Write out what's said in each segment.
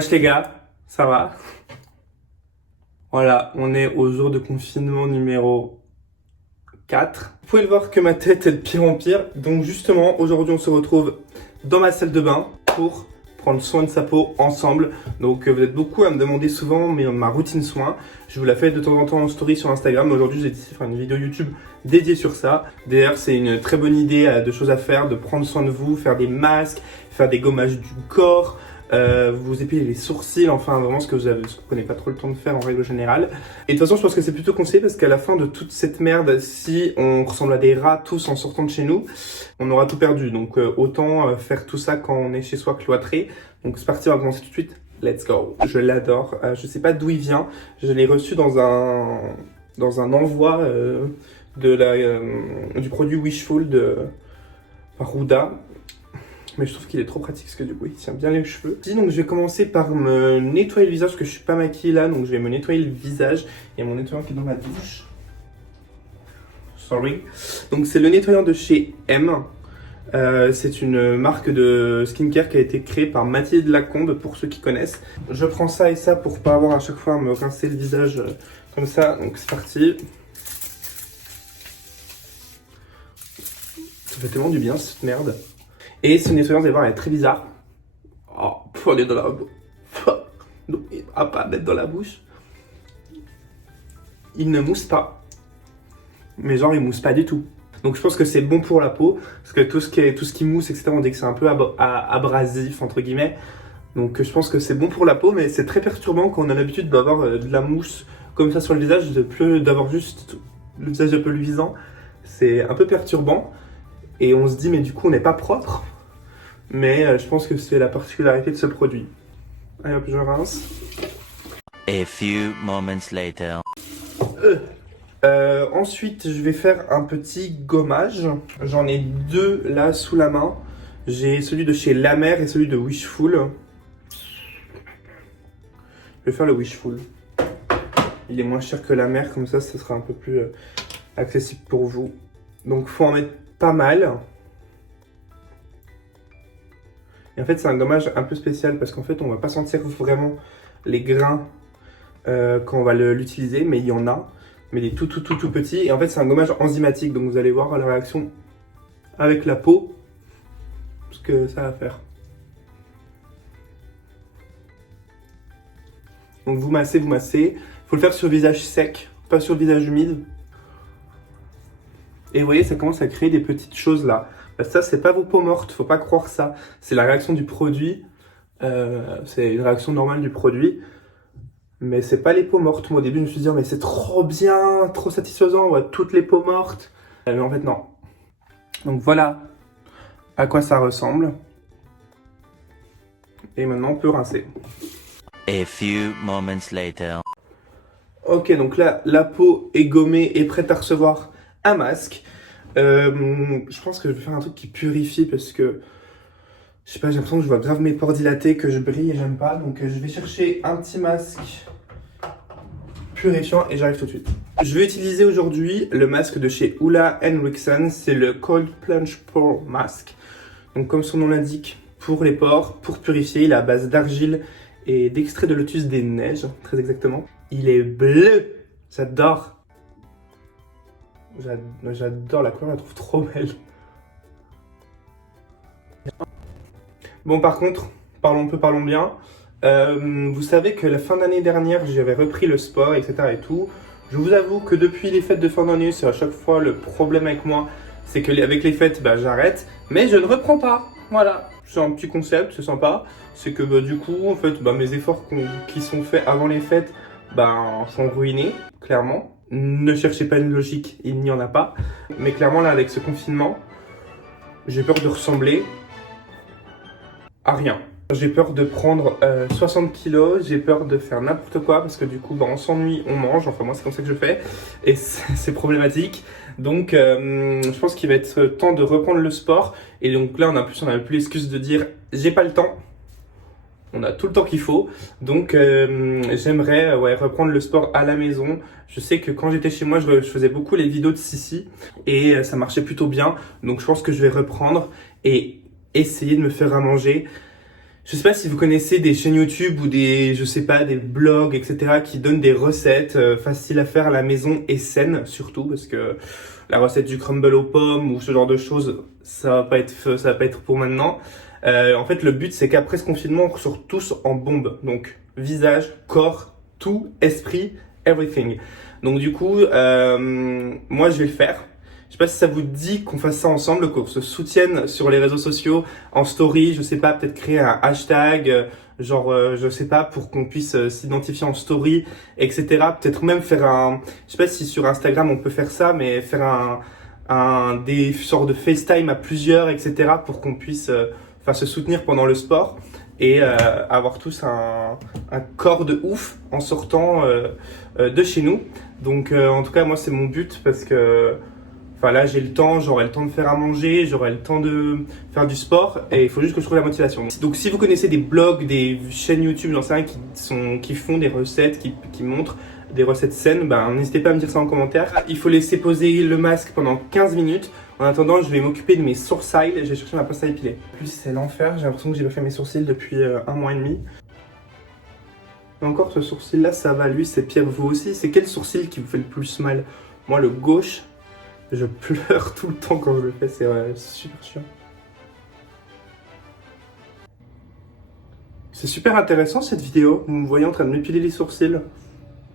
Wesh les gars, ça va? Voilà, on est au jour de confinement numéro 4. Vous pouvez le voir que ma tête est de pire en pire. Donc justement, aujourd'hui on se retrouve dans ma salle de bain pour prendre soin de sa peau ensemble. Donc vous êtes beaucoup à me demander souvent ma routine soin. Je vous la fais de temps en temps en story sur Instagram. Aujourd'hui j'ai décidé de faire une vidéo YouTube dédiée sur ça. D'ailleurs c'est une très bonne idée de choses à faire, de prendre soin de vous, faire des masques, faire des gommages du corps. Vous épiler les sourcils, enfin vraiment ce que vous prenez pas trop le temps de faire en règle générale. Et de toute façon je pense que c'est plutôt conseillé parce qu'à la fin de toute cette merde, si on ressemble à des rats tous en sortant de chez nous, on aura tout perdu. Donc autant faire tout ça quand on est chez soi cloîtré. Donc c'est parti, on va commencer tout de suite. Let's go. Je l'adore. Je sais pas d'où il vient. Je l'ai reçu dans un envoi du produit Wishful par Huda. Mais je trouve qu'il est trop pratique parce que du coup il tient bien les cheveux. Donc je vais commencer par me nettoyer le visage parce que je suis pas maquillée là, donc je vais me nettoyer le visage. Il y a mon nettoyant qui est dans ma douche. Sorry. Donc c'est le nettoyant de chez M. C'est une marque de skincare qui a été créée par Mathilde Lacombe pour ceux qui connaissent. Je prends ça et ça pour pas avoir à chaque fois à me rincer le visage comme ça. Donc c'est parti. Ça fait tellement du bien cette merde. Et ce nettoyant, vous allez voir, il est très bizarre. Oh, on est dans la bouche. Donc, il va pas mettre dans la bouche. Il ne mousse pas. Mais genre, il mousse pas du tout. Donc, je pense que c'est bon pour la peau. Parce que tout ce qui mousse, etc., on dit que c'est un peu abrasif, entre guillemets. Donc, je pense que c'est bon pour la peau. Mais c'est très perturbant quand on a l'habitude d'avoir de la mousse comme ça sur le visage, d'avoir juste le visage un peu luisant. C'est un peu perturbant. Et on se dit, mais du coup, on n'est pas propre. Mais je pense que c'est la particularité de ce produit. Allez hop, je rince. A few moments later. Ensuite, je vais faire un petit gommage. J'en ai deux là sous la main. J'ai celui de chez La Mer et celui de Wishful. Je vais faire le Wishful. Il est moins cher que La Mer, comme ça sera un peu plus accessible pour vous. Donc, faut en mettre pas mal. Et en fait, c'est un gommage un peu spécial parce qu'en fait, on va pas sentir vraiment les grains quand on va l'utiliser, mais il y en a, mais des tout petits. Et en fait, c'est un gommage enzymatique, donc vous allez voir la réaction avec la peau, ce que ça va faire. Donc vous massez. Il faut le faire sur le visage sec, pas sur le visage humide. Et vous voyez, ça commence à créer des petites choses là. Ça, c'est pas vos peaux mortes, faut pas croire ça. C'est la réaction du produit. C'est une réaction normale du produit. Mais c'est pas les peaux mortes. Moi, au début, je me suis dit, oh, mais c'est trop bien, trop satisfaisant, on voit toutes les peaux mortes. Mais en fait, non. Donc voilà à quoi ça ressemble. Et maintenant, on peut rincer. A few moments later. Ok, donc là, la peau est gommée et prête à recevoir un masque. Je pense que je vais faire un truc qui purifie parce que je sais pas, j'ai l'impression que je vois grave mes pores dilatés, que je brille et j'aime pas. Donc je vais chercher un petit masque purifiant et j'arrive tout de suite. Je vais utiliser aujourd'hui le masque de chez Ole Henriksen, c'est le Cold Plunge Pore Mask. Donc comme son nom l'indique, pour les pores, pour purifier, il est à base d'argile et d'extrait de lotus des neiges, très exactement. Il est bleu, j'adore. J'adore la couleur, je la trouve trop belle. Bon, par contre, parlons bien. Vous savez que la fin d'année dernière, j'avais repris le sport, etc. et tout. Je vous avoue que depuis les fêtes de fin d'année, c'est à chaque fois le problème avec moi. C'est que avec les fêtes, j'arrête. Mais je ne reprends pas. Voilà. C'est un petit concept, c'est sympa. C'est que du coup, en fait, mes efforts qui sont faits avant les fêtes, sont ruinés, clairement. Ne cherchez pas une logique, il n'y en a pas. Mais clairement, là, avec ce confinement, j'ai peur de ressembler à rien. J'ai peur de prendre 60 kilos, j'ai peur de faire n'importe quoi parce que du coup, on s'ennuie, on mange. Enfin, moi, c'est comme ça que je fais et c'est problématique. Donc, je pense qu'il va être temps de reprendre le sport. Et donc là, on n'a plus l'excuse de dire « j'ai pas le temps ». On a tout le temps qu'il faut, donc j'aimerais reprendre le sport à la maison. Je sais que quand j'étais chez moi, je faisais beaucoup les vidéos de Sissi et ça marchait plutôt bien. Donc je pense que je vais reprendre et essayer de me faire à manger. Je sais pas si vous connaissez des chaînes YouTube ou des, je sais pas, des blogs, etc. qui donnent des recettes faciles à faire à la maison et saines surtout, parce que la recette du crumble aux pommes ou ce genre de choses, ça va pas être pour maintenant. En fait, le but c'est qu'après ce confinement, on ressort tous en bombe. Donc visage, corps, tout, esprit, everything. Donc du coup, moi je vais le faire. Je sais pas si ça vous dit qu'on fasse ça ensemble, qu'on se soutienne sur les réseaux sociaux, en story, je sais pas, peut-être créer un hashtag, je sais pas, pour qu'on puisse s'identifier en story, etc. Peut-être même faire je sais pas si sur Instagram on peut faire ça, mais faire des sortes de FaceTime à plusieurs, etc. pour qu'on puisse, se soutenir pendant le sport et avoir tous un corps de ouf en sortant de chez nous. Donc en tout cas, moi c'est mon but parce que là, j'ai le temps, j'aurai le temps de faire à manger, j'aurai le temps de faire du sport et il faut juste que je trouve la motivation. Donc, si vous connaissez des blogs, des chaînes YouTube, j'en sais rien, qui font des recettes, qui montrent des recettes saines, n'hésitez pas à me dire ça en commentaire. Il faut laisser poser le masque pendant 15 minutes. En attendant, je vais m'occuper de mes sourcils. Je vais chercher ma pasta à épiler. En plus, c'est l'enfer. J'ai l'impression que j'ai pas fait mes sourcils depuis 1 mois et demi. Et encore, ce sourcil-là, ça va. Lui, c'est pire. Vous aussi, c'est quel sourcil qui vous fait le plus mal? Moi, le gauche. Je pleure tout le temps quand je le fais, c'est super chiant. C'est super intéressant cette vidéo, vous me voyez en train de m'épiler les sourcils.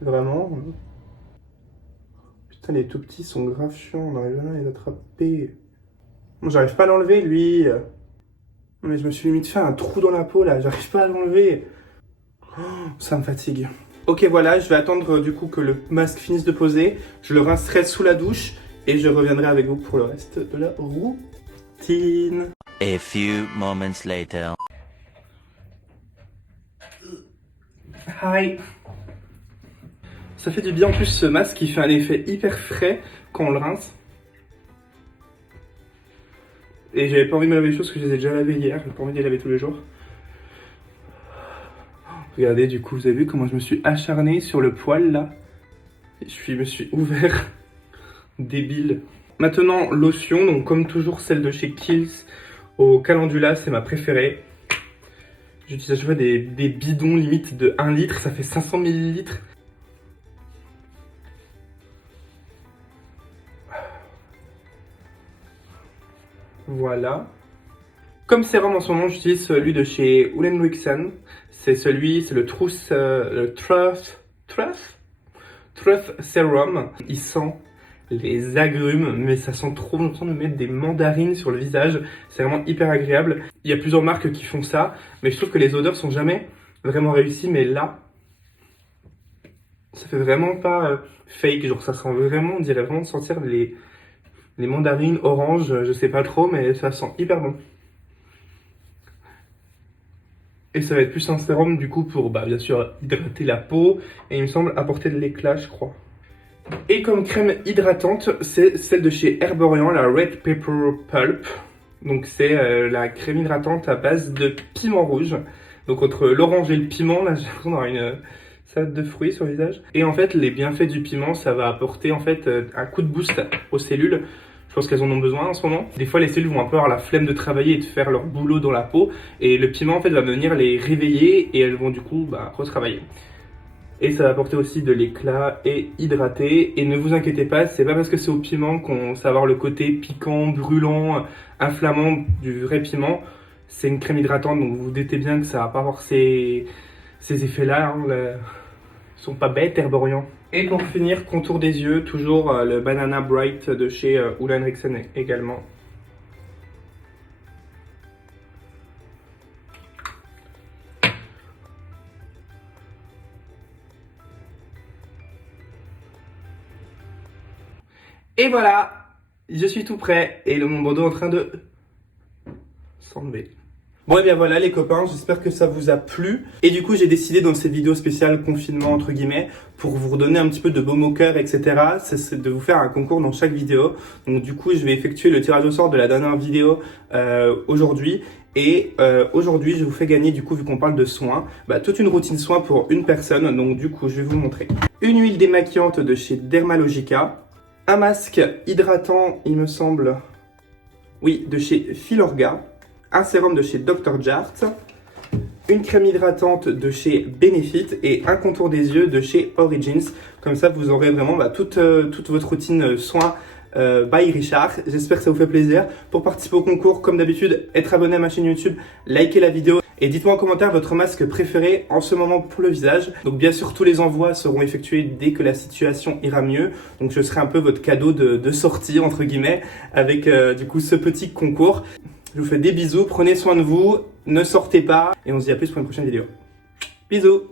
Vraiment. Putain, les tout petits sont grave chiants, on arrive jamais à les attraper. Bon, j'arrive pas à l'enlever lui. Mais je me suis limite fait un trou dans la peau là, j'arrive pas à l'enlever. Oh, ça me fatigue. Ok, voilà, je vais attendre du coup que le masque finisse de poser. Je le rincerai sous la douche. Et je reviendrai avec vous pour le reste de la routine. A few moments later. Hi. Ça fait du bien en plus ce masque, il fait un effet hyper frais quand on le rince. Et j'avais pas envie de me laver les choses parce que je les ai déjà lavées hier, j'ai pas envie de les laver tous les jours. Regardez, du coup, vous avez vu comment je me suis acharné sur le poil là. Je me suis ouvert. Débile. Maintenant, lotion, donc comme toujours celle de chez Kiehl's au calendula, c'est ma préférée. J'utilise à chaque fois des bidons limite de 1 litre, ça fait 500 millilitres. Voilà. Comme sérum en ce moment, j'utilise celui de chez Ulen Wixen. C'est le Truth Serum. Il sent les agrumes, mais ça sent trop bon de mettre des mandarines sur le visage. C'est vraiment hyper agréable. Il y a plusieurs marques qui font ça, mais je trouve que les odeurs sont jamais vraiment réussies. Mais là, ça fait vraiment pas fake. Genre, ça sent vraiment, on dirait vraiment sentir les mandarines orange. Je sais pas trop, mais ça sent hyper bon. Et ça va être plus un sérum du coup pour, bien sûr, hydrater la peau. Et il me semble apporter de l'éclat, je crois. Et comme crème hydratante, c'est celle de chez Herborian, la Red Pepper Pulp. Donc c'est la crème hydratante à base de piment rouge. Donc entre l'orange et le piment, là j'ai l'impression d'avoir une salade de fruits sur le visage. Et en fait, les bienfaits du piment, ça va apporter en fait un coup de boost aux cellules. Je pense qu'elles en ont besoin en ce moment. Des fois, les cellules vont un peu avoir la flemme de travailler et de faire leur boulot dans la peau. Et le piment en fait va venir les réveiller et elles vont du coup retravailler. Et ça va apporter aussi de l'éclat et hydrater. Et ne vous inquiétez pas, c'est pas parce que c'est au piment qu'on va avoir le côté piquant, brûlant, inflammant du vrai piment. C'est une crème hydratante, donc vous vous doutez bien que ça va pas avoir ces effets-là. Ils sont pas bêtes, Herborian. Et pour finir, contour des yeux, toujours le Banana Bright de chez Ulen Wixen également. Et voilà, je suis tout prêt et mon bandeau est en train de s'enlever. Bon et bien voilà les copains, j'espère que ça vous a plu. Et du coup j'ai décidé dans cette vidéo spéciale confinement entre guillemets, pour vous redonner un petit peu de baume au cœur, etc. C'est de vous faire un concours dans chaque vidéo. Donc du coup je vais effectuer le tirage au sort de la dernière vidéo aujourd'hui. Et aujourd'hui je vous fais gagner, du coup vu qu'on parle de soins, toute une routine soins pour une personne. Donc du coup je vais vous montrer. Une huile démaquillante de chez Dermalogica. Un masque hydratant, il me semble, oui, de chez Filorga. Un sérum de chez Dr. Jart. une crème hydratante de chez Benefit et un contour des yeux de chez Origins. Comme ça, vous aurez vraiment toute votre routine soins by Richard. J'espère que ça vous fait plaisir. Pour participer au concours, comme d'habitude, être abonné à ma chaîne YouTube, likez la vidéo et dites-moi en commentaire votre masque préféré en ce moment pour le visage. Donc bien sûr, tous les envois seront effectués dès que la situation ira mieux. Donc je serai un peu votre cadeau de sortie, entre guillemets, avec du coup ce petit concours. Je vous fais des bisous, prenez soin de vous, ne sortez pas et on se dit à plus pour une prochaine vidéo. Bisous!